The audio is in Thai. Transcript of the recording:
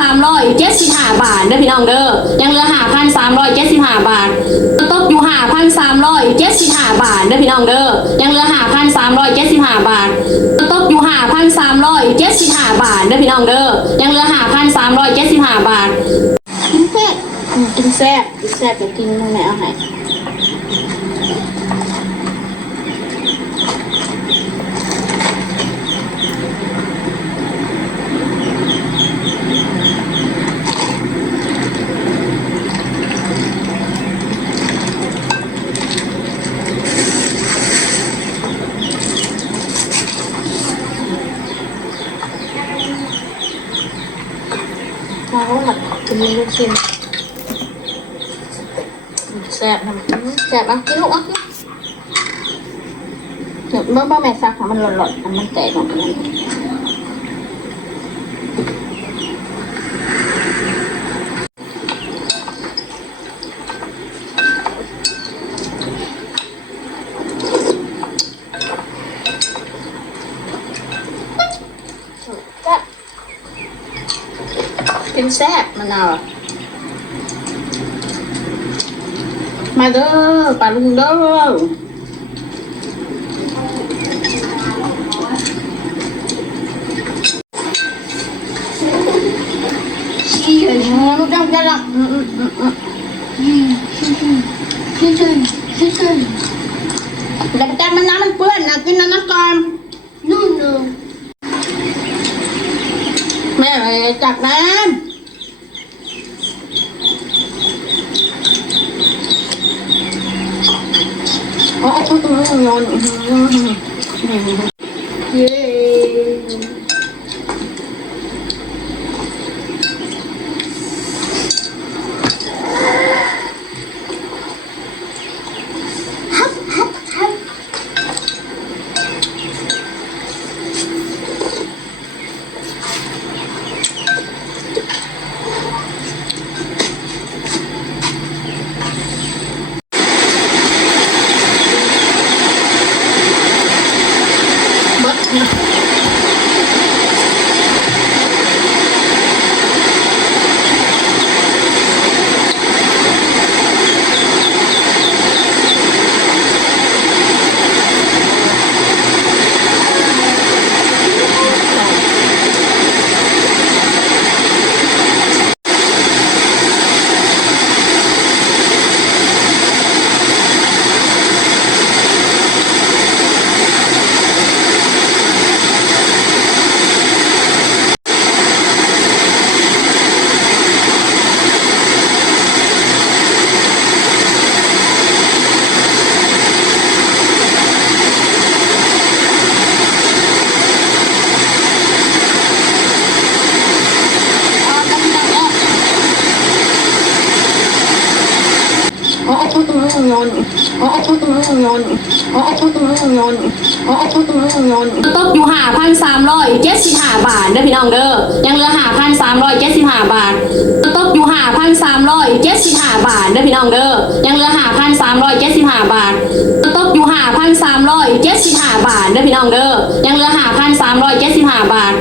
5,375 บาทเด้อพี่น้องเด้อยังเหลือ 5,375 บาทตกอยู่ 5,375 บาทเด้อพี่น้องเด้อยังเหลือ 5,375 บาทตกอยู่ 5,375 บาทเด้อพี่น้องเด้อยังเหลือ 5,375 บาทกินแซ่บจะกินตรงไหนเอาให้เราก็แบบกินลูกชิ้นแซ่บนะแซ่บอ่ะกินลูกอ่ะเดี๋ยวเมื่อแม่ซักมันหล่นๆมันแตกออกมากินแซ่บมะนาวมาเด้อปลาลุงเด้อชี้เลยลูกจังจังชี้แต่มันน้ำมันเปื้อนนะกินน้ำก่อนนู่นแม่จับน้ำโอ้โหโยนเย้โยนตกอยู่ 5,375 บาทเด้อพี่น้องเด้อยังเหลือ 5,375 บาทตกอยู่ 5,375 บาทเด้อพี่น้องเด้อยังเหลือ 5,375 บาทตกอยู่ 5,375 บาทเด้อพี่น้องเด้อยังเหลือ 5,375 บาท